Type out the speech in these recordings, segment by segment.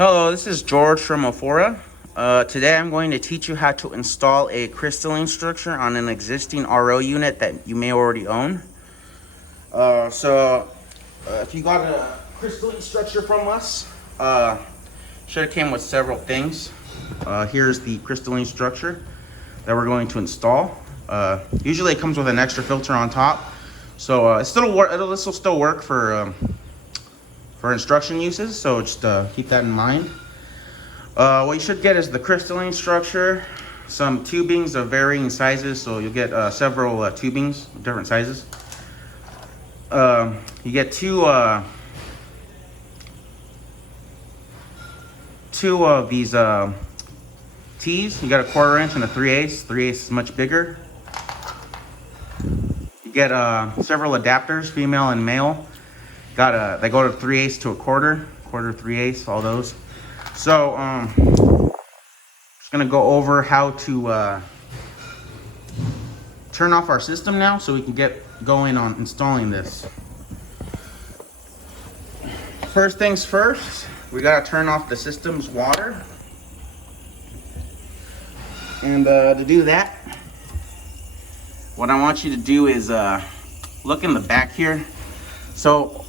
Hello, this is George from Ophora. Today I'm going to teach you how to install a crystalline structure on an existing RO unit that you may already own. If you got a crystalline structure from us, should have came with several things. Here's the crystalline structure that we're going to install. Usually it comes with an extra filter on top, so this will still work for instruction uses, so just keep that in mind. What you should get is the crystalline structure, some tubings of varying sizes, so you'll get several tubings of different sizes. You get two of these T's. You got a 1/4 inch and a 3/8. 3/8 is much bigger. You get several adapters, female and male. They go to 3/8 to a 1/4, 1/4, 3/8, all those. So just gonna go over how to turn off our system now, so we can get going on installing this. First things first, we gotta turn off the system's water. And to do that, what I want you to do is look in the back here. So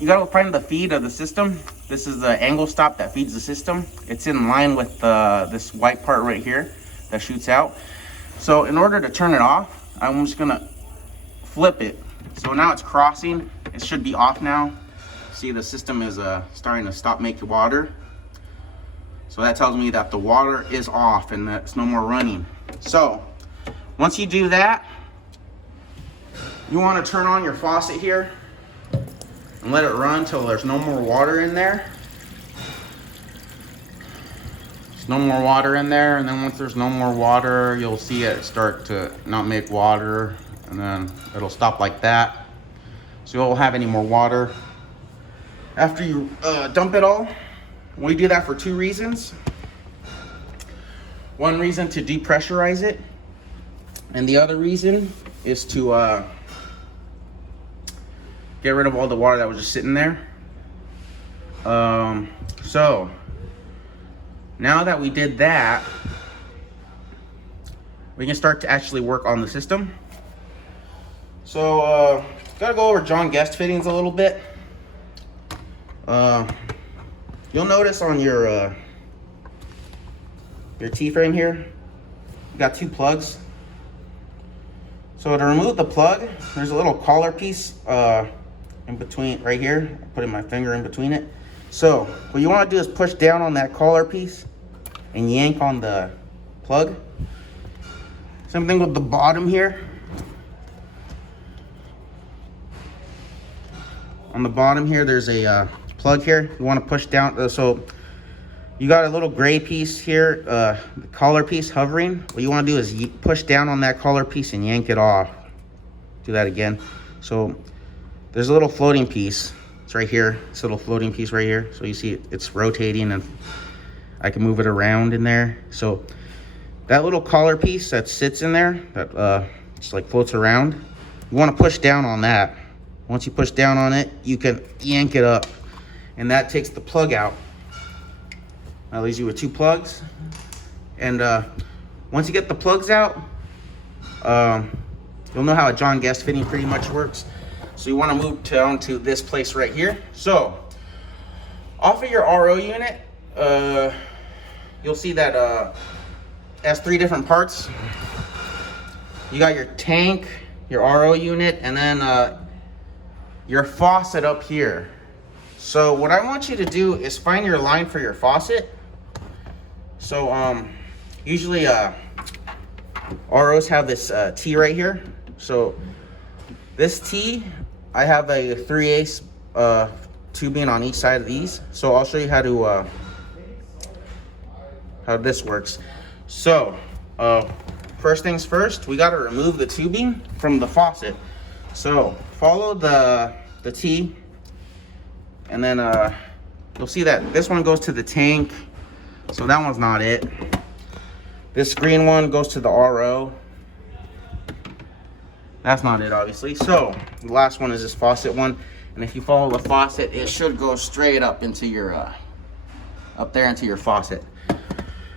you gotta find the feed of the system. This is the angle stop that feeds the system. It's in line with this white part right here that shoots out. So in order to turn it off, I'm just gonna flip it. So now it's crossing. It should be off now. See, the system is starting to stop making water. So that tells me that the water is off and that it's no more running. So once you do that, you want to turn on your faucet here and let it run till there's no more water in there. There's no more water in there, and then once there's no more water, you'll see it start to not make water, and then it'll stop like that. So you won't have any more water. After you dump it all, we do that for two reasons. One reason to depressurize it, and the other reason is to get rid of all the water that was just sitting there. So now that we did that, we can start to actually work on the system. So gotta go over John Guest fittings a little bit. You'll notice on your T-frame here, you got two plugs. So to remove the plug, there's a little collar piece in between right here. I'm putting my finger in between it. So what you want to do is push down on that collar piece and yank on the plug. Same thing with the bottom here. On the bottom here, there's a plug here. You want to push down. So you got a little gray piece here, the collar piece hovering. What you want to do is push down on that collar piece and yank it off. Do that again. So there's a little floating piece. It's right here. This little floating piece right here. So you see it's rotating, and I can move it around in there. So that little collar piece that sits in there, that just like floats around, you want to push down on that. Once you push down on it, you can yank it up, and that takes the plug out. That leaves you with two plugs. And once you get the plugs out, you'll know how a John Guest fitting pretty much works. So you want to move down to this place right here. So off of your RO unit, you'll see that it has three different parts. You got your tank, your RO unit, and then your faucet up here. So what I want you to do is find your line for your faucet. So usually ROs have this T right here. So this T, I have a 3/8 tubing on each side of these. So I'll show you how this works. So first things first, we got to remove the tubing from the faucet. So follow the T, and then you'll see that this one goes to the tank. So that one's not it. This green one goes to the RO. That's not it, obviously. So the last one is this faucet one, and if you follow the faucet, it should go straight up into your up there into your faucet.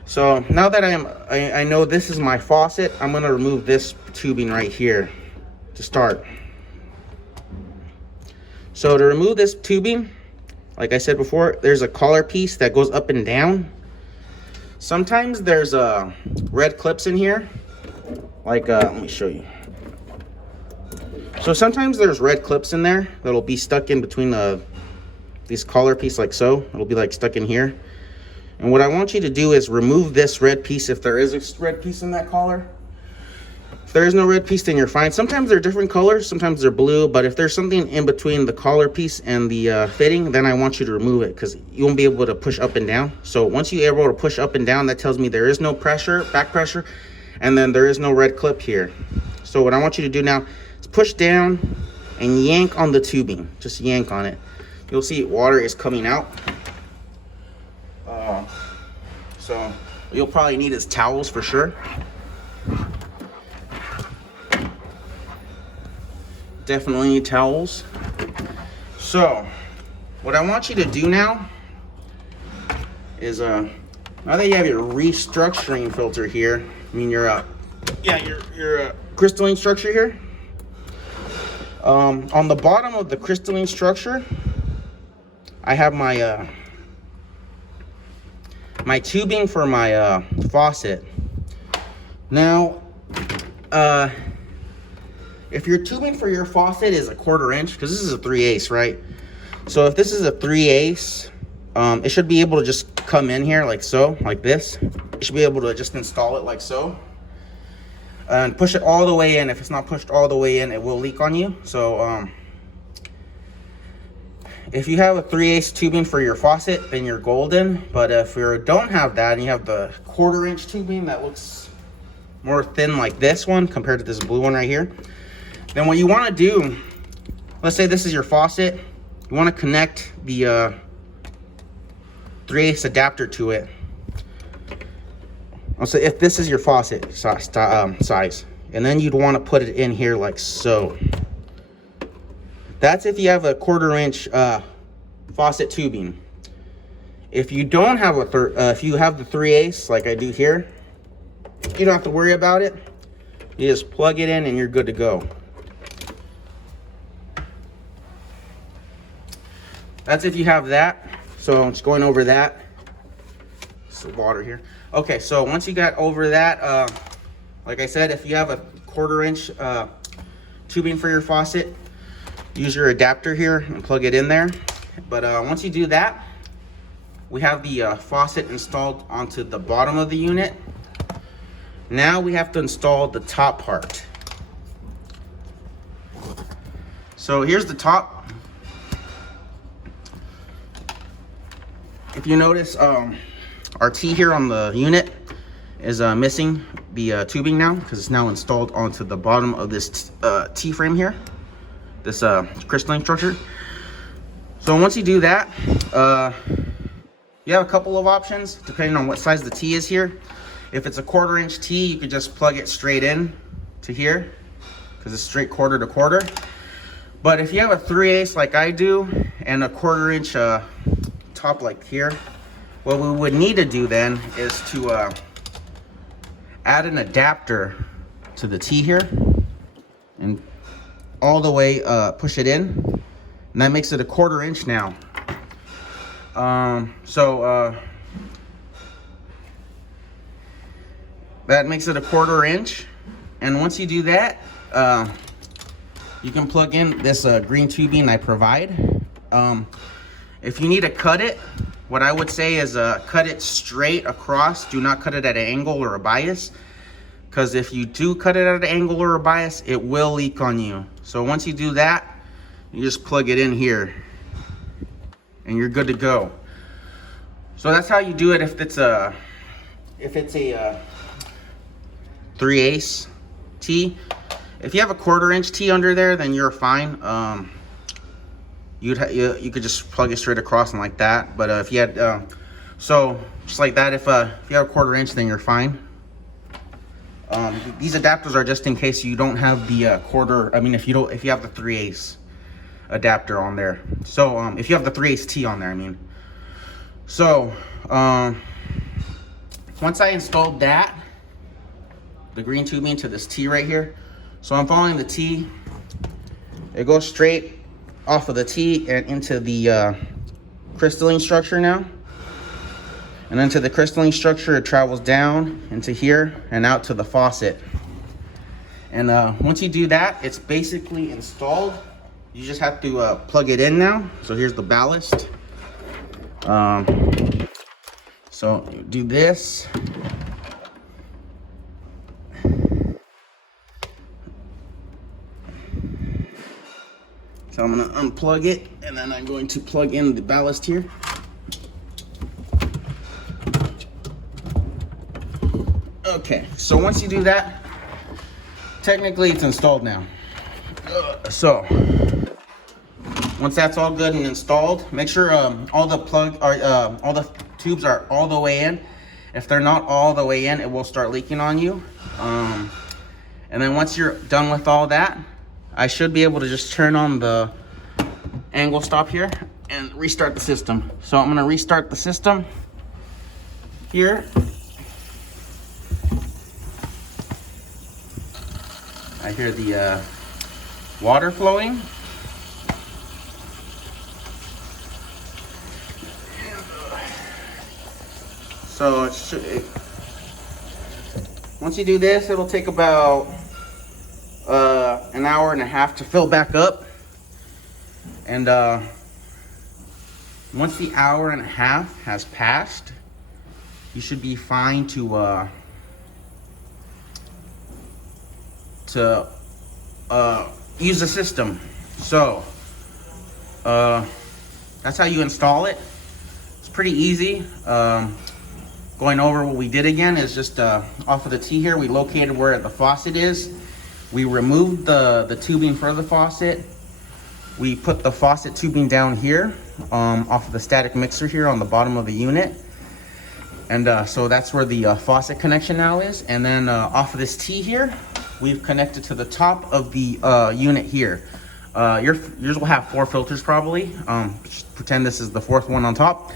So now that I know this is my faucet, I'm gonna remove this tubing right here to start. So to remove this tubing, like I said before, there's a collar piece that goes up and down. Sometimes there's red clips in here. Like, let me show you. So sometimes there's red clips in there that'll be stuck in between these collar piece like so. It'll be like stuck in here. And what I want you to do is remove this red piece if there is a red piece in that collar. If there is no red piece, then you're fine. Sometimes they're different colors, sometimes they're blue, but if there's something in between the collar piece and the fitting, then I want you to remove it because you won't be able to push up and down. So once you're able to push up and down, that tells me there is no pressure, back pressure, and then there is no red clip here. So what I want you to do now is push down and yank on the tubing. Just yank on it. You'll see water is coming out. So you'll probably need is towels for sure. Definitely need towels. So what I want you to do now is now that you have your restructuring filter here, I mean your crystalline structure here, on the bottom of the crystalline structure I have my my tubing for my faucet. Now if your tubing for your faucet is a 1/4 inch, because this is a 3/8, right? So if this is a 3/8, it should be able to just come in here like so, like this. You should be able to just install it like so and push it all the way in. If it's not pushed all the way in, it will leak on you. So if you have a 3/8 tubing for your faucet, then you're golden. But if you don't have that and you have the 1/4 inch tubing that looks more thin like this one compared to this blue one right here, then what you want to do, let's say this is your faucet, you want to connect the 3/8 adapter to it. So if this is your faucet size, and then you'd want to put it in here like so. That's if you have a 1/4 inch faucet tubing. If you don't have if you have the 3/8 like I do here, you don't have to worry about it. You just plug it in and you're good to go. That's if you have that. So I'm just going over that. Some water here. Okay, so once you got over that, like I said, if you have a 1/4 inch tubing for your faucet, use your adapter here and plug it in there. But once you do that, we have the faucet installed onto the bottom of the unit. Now we have to install the top part. So here's the top. If you notice, our T here on the unit is missing the tubing now because it's now installed onto the bottom of this T-frame here, this crystalline structure. So once you do that, you have a couple of options depending on what size the T is here. If it's a 1/4 inch T, you could just plug it straight in to here because it's straight 1/4 to 1/4. But if you have a 3/8 like I do and a 1/4 inch top like here, what we would need to do then is to add an adapter to the T here and all the way push it in, and that makes it a 1/4 inch now. That makes it a 1/4 inch, and once you do that, you can plug in this green tubing I provide. If you need to cut it, what I would say is cut it straight across. Do not cut it at an angle or a bias, because if you do cut it at an angle or a bias, it will leak on you. So once you do that, you just plug it in here and you're good to go. So that's how you do it if it's a 3/8 T. If you have a 1/4 inch T under there, then you're fine. You could just plug it straight across and like that. But if you had so just like that, if you have a 1/4 inch, then you're fine. These adapters are just in case you don't have the if you have the 3/8 adapter on there. So if you have the 3/8 T on there, I mean. So once I installed that, the green tubing to this T right here, so I'm following the T. It goes straight off of the T and into the crystalline structure now. And into the crystalline structure, it travels down into here and out to the faucet. And once you do that, it's basically installed. You just have to plug it in now. So here's the ballast. So you do this. So I'm gonna unplug it, and then I'm going to plug in the ballast here. Okay, so once you do that, technically it's installed now. So once that's all good and installed, make sure all the tubes are all the way in. If they're not all the way in, it will start leaking on you. And then once you're done with all that, I should be able to just turn on the angle stop here and restart the system. So I'm gonna restart the system here. I hear the water flowing. So once you do this, it'll take about an hour and a half to fill back up. And once the hour and a half has passed, you should be fine to use the system. So that's how you install it. It's pretty easy. Going over what we did again is just off of the T here, we located where the faucet is. We removed the tubing for the faucet. We put the faucet tubing down here off of the static mixer here on the bottom of the unit. And so that's where the faucet connection now is. And then off of this T here, we've connected to the top of the unit here. Yours will have 4 filters probably. Just pretend this is the 4th one on top,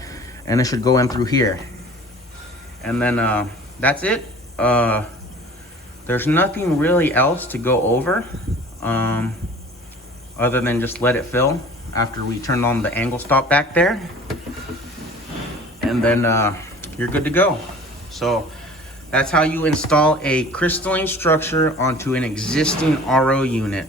and it should go in through here. And then that's it. There's nothing really else to go over other than just let it fill after we turn on the angle stop back there. And then you're good to go. So that's how you install a crystalline structure onto an existing RO unit.